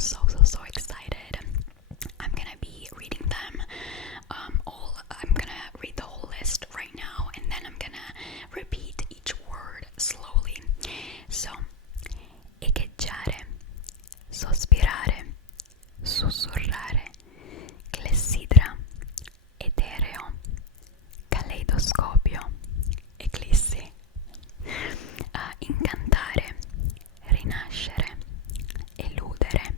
so excited. I'm gonna be reading them all. I'm gonna read the whole list right now, and then I'm gonna repeat each word slowly. So, echeggiare, sospirare, sussurrare, clessidra, etereo, caleidoscopio, eclissi, incantare, rinascere, eludere,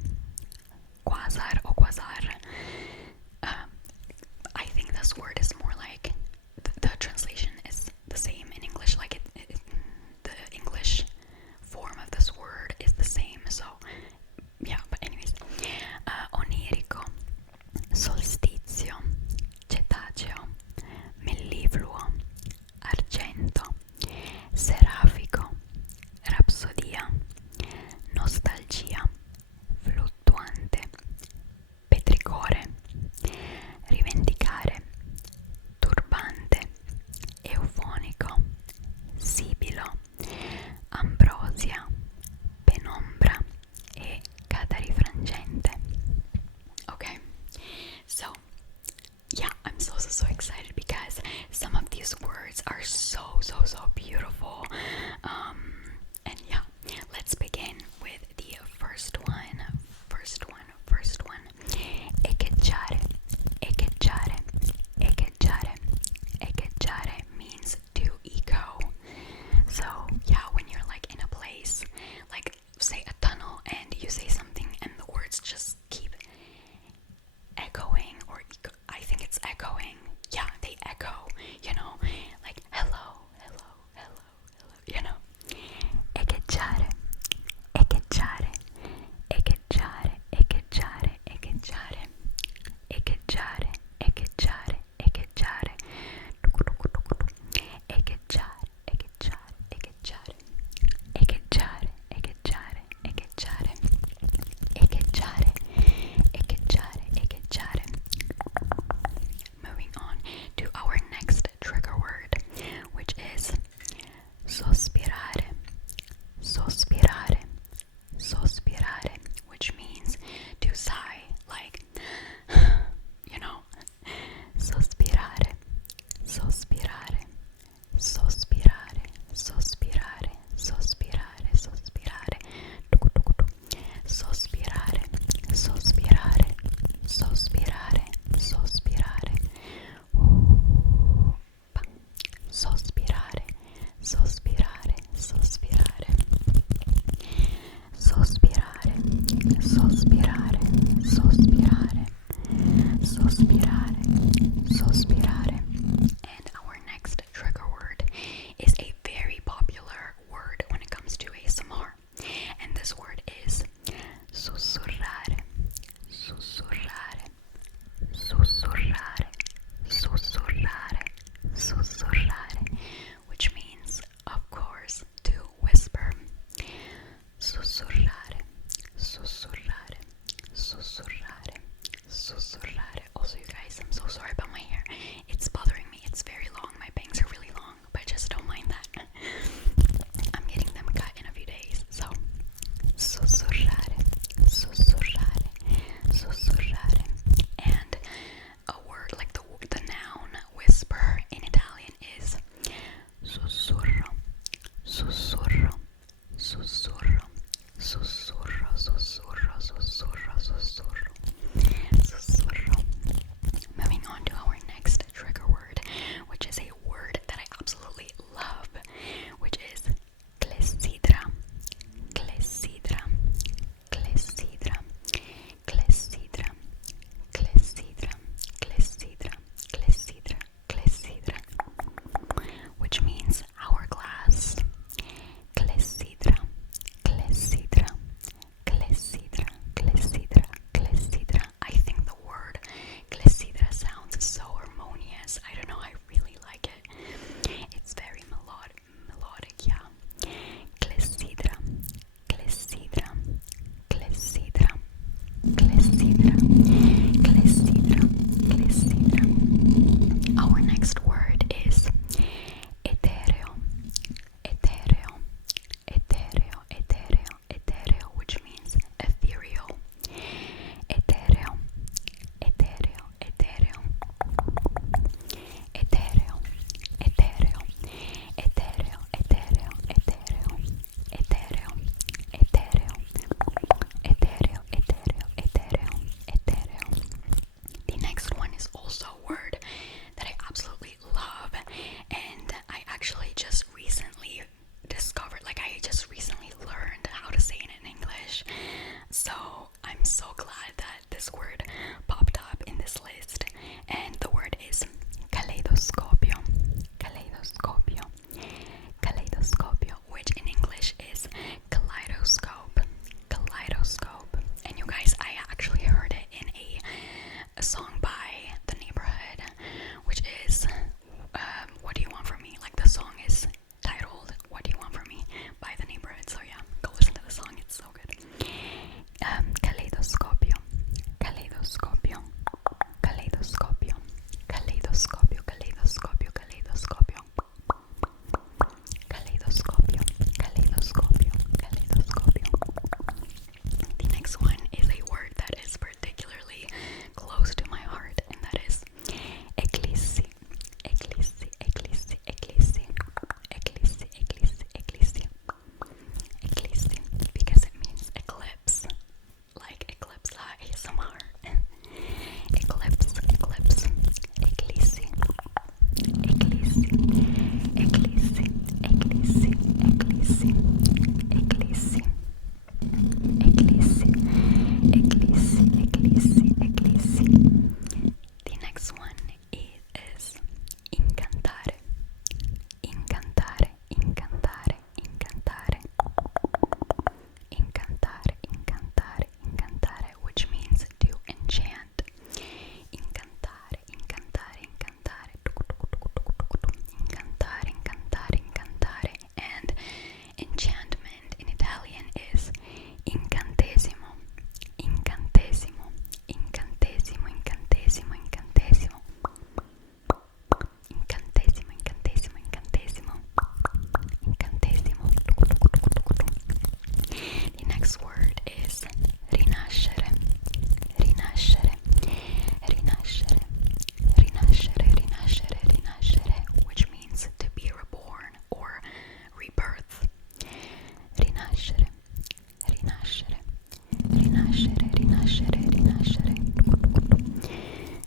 rinascere,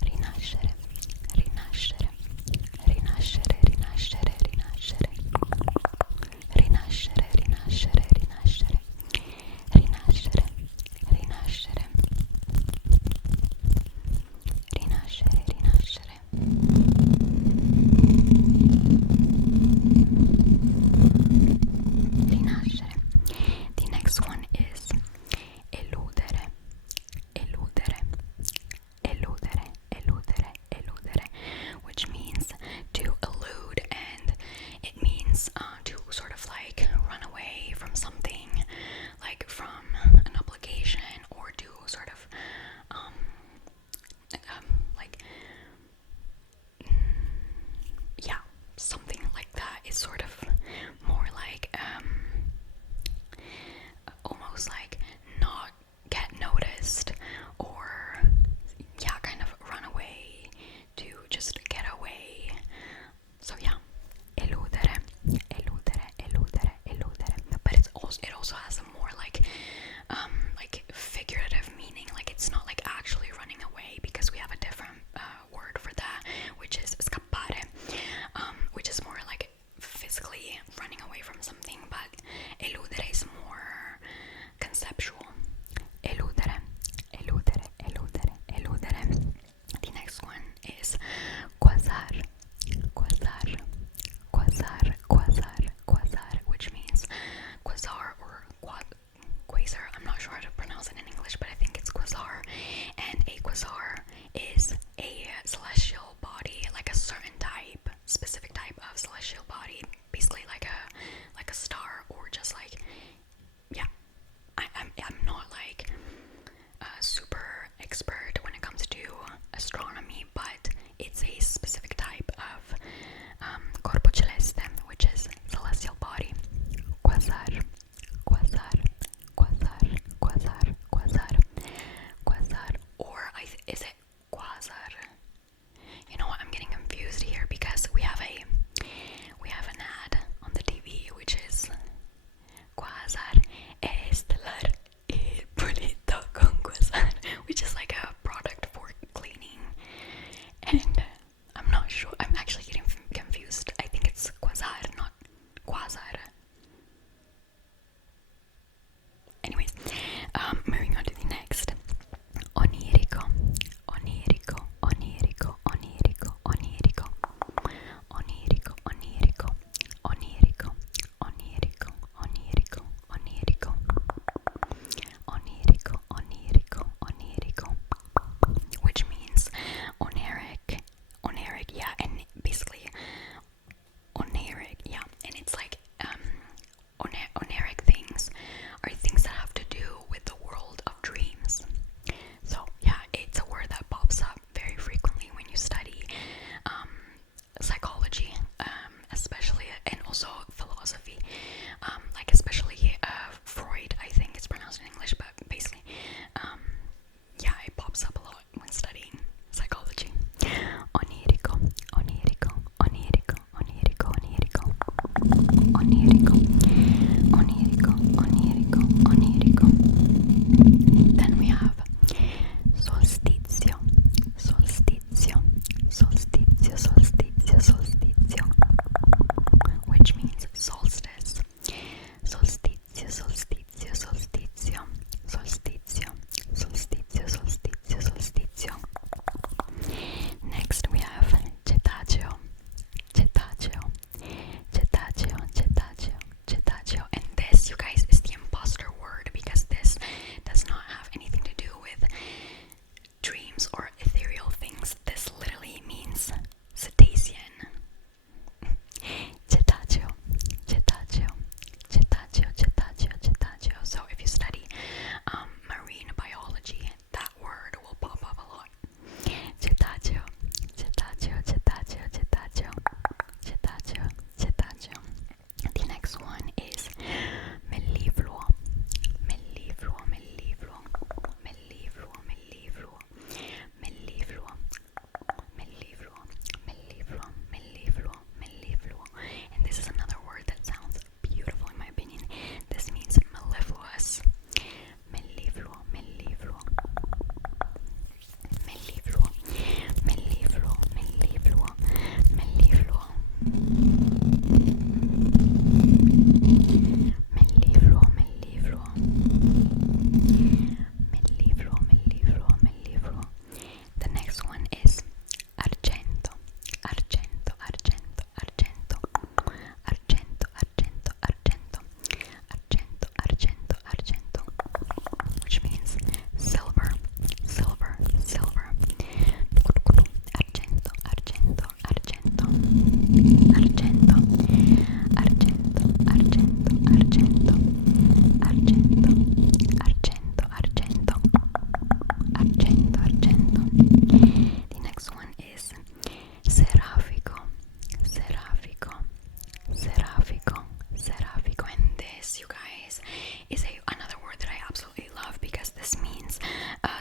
rinascere, rinascere, rinascere, rinascere, rinascere, rinascere, rinascere, rinascere, rinascere, rinascere, rinascere, rinascere, rinascere. Rinascere. The next one is eludere, eludere, eludere, eludere, eludere, which means to elude, and it means to sort of like run away from something, like from an obligation, or to sort of like yeah, something like that. It's sort of more like almost like not get noticed, or yeah, kind of run away, to just get away. So yeah, eludere, eludere, eludere, eludere. But it also has a more like figurative meaning. Like it's not like actually running away, because we have a different word for that, which is scappare, which is more like physically running away from something, but eludere is more conceptual. Eludere, eludere, eludere, eludere. The next one is quasar, quasar, quasar, quasar, quasar, which means quasar or quasar. I'm not sure how to pronounce it in English, but I think it's quasar. And a quasar is a celestial body, like a certain type, specific type of celestial body, basically like a star, or just like, yeah. I'm not like super expert when it comes to astronomy, but it's a specific type of corpo celeste, which is celestial body. Quasar, quasar, quasar, quasar, quasar, quasar. Or is it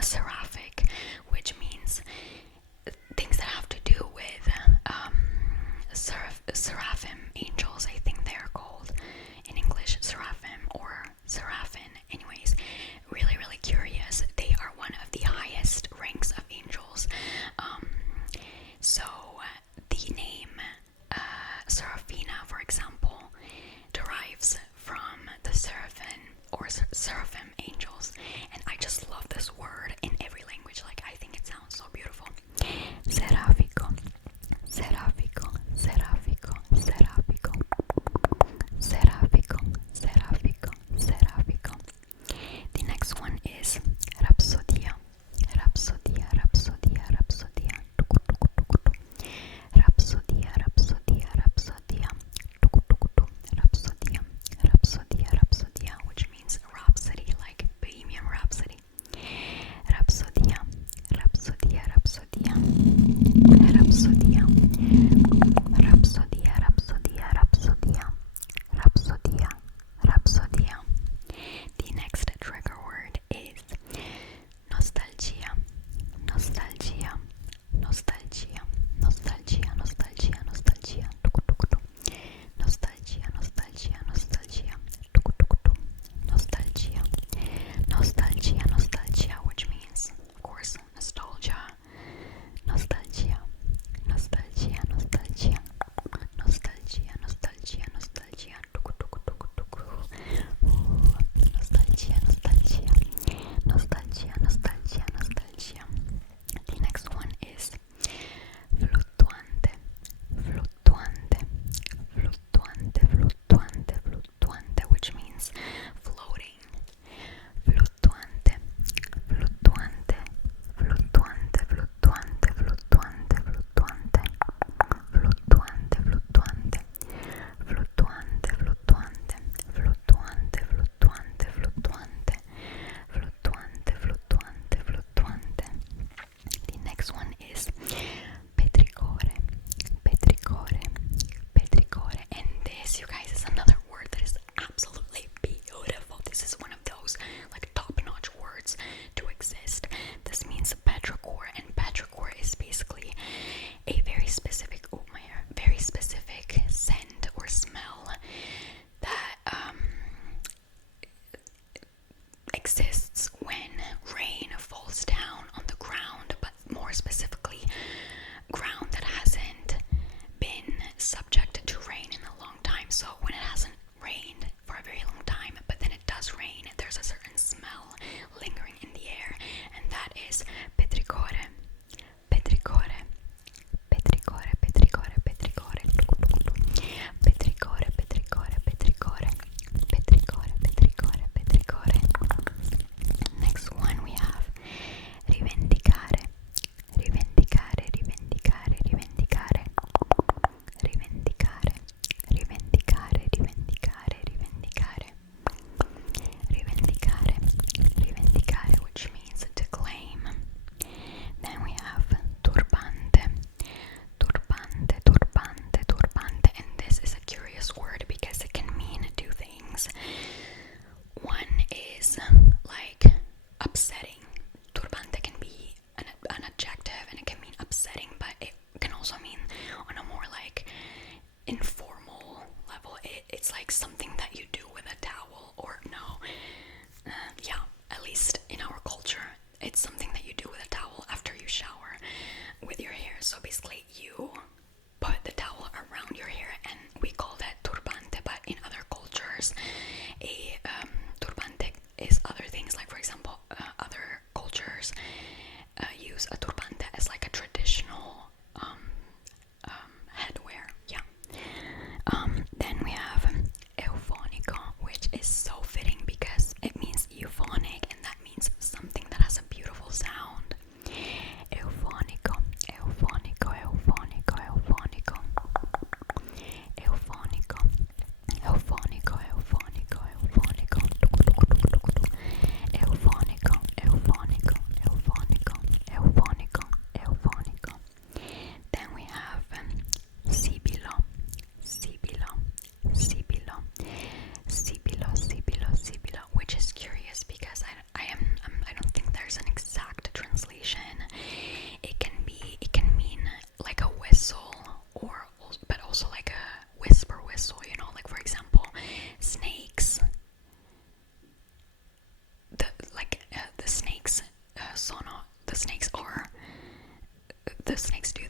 seraphic, which means things that have to do with seraphim angels. I think they are called in English seraphim or seraphim. Anyways, really, really curious. They are one of the highest ranks of angels. So the name Seraphina, for example, derives from the seraphim or seraphim angels, and I just love this word in every language. Like, I think it sounds so beautiful. Serafico, serafico, serafico, serafico, serafico, serafico, serafico. The next one is Rhapsodia, Rhapsodia, Rhapsodia, Rhapsodia, Rhapsodia, Rhapsodia, Rhapsodia, Rhapsodia, Rhapsodia, Rhapsodia, which means rhapsody, like Bohemian Rhapsody. Rhapsodia, Rhapsodia, Rhapsodia, Rhapsodia, Rhapsodia, Rhapsodia, Rhapsodia, Rhapsodia, Rhapsodia. The next trigger word is nostalgia, nostalgia, nostalgia, nostalgia, nostalgia, nostalgia, nostalgia, nostalgia, nostalgia, nostalgia, nostalgia, nostalgia, which means, of course, nostalgia, nostalgia, nostalgia, nostalgia, nostalgia, nostalgia, nostalgia, nostalgia, nostalgia, nostalgia, nostalgia, nostalgia. The next one is fluttuante, fluttuante, fluttuante, fluttuante, fluttuante, which means floating. Fluttuante, fluttuante, fluttuante, fluttuante, fluttuante, fluttuante, fluttuante, fluttuante, fluttuante, fluttuante, fluttuante, fluttuante, fluttuante, fluttuante, fluttuante, fluttuante. The next one is petricore, petricore, petricore, and this, you guys, is another word that is absolutely beautiful. This is one of those like top-notch words to exist. This means petricore, and petricore is basically a very specific, oh my hair, very specific scent or smell that exists when rain falls down on the ground, but more specifically ground that hasn't been subject to rain in a long time. So when it hasn't rained for a very long time, but then it does rain, there's a certain smell lingering in the air, and that is petricore, petricore, petricore, petricore, petricore, petricore, petricore, petricore, petricore, petricore, petricore. Next one we have rivendicare, rivendicare, rivendicare, rivendicare, rivendicare, rivendicare, rivendicare, rivendicare, rivendicare, rivendicare, which means to claim. Then we have turbante, turbante, turbante, turbante, and this is a curious word because it can mean two things. One is like upsetting. Turbante can be an adjective and it can mean upsetting, but it can also mean on a more like informal level. It's like something that you do with a towel, or no, yeah, at least in our culture, it's something that you do with a towel after you shower with your hair. So basically you put the towel around your hair, and we call that turbante, but in other cultures a turbante is other things. Like, for example, other cultures use a turbante as like a traditional headwear. Yeah. Then we have euphonico, which is so fitting because it means euphonic, and that means something that has a beautiful sound. Euphonico, euphonico, euphonico, euphonico, euphonico, euphonico, euphonico, euphonico, euphonico, euphonico, euphonico, euphonico, the snakes are. The snakes do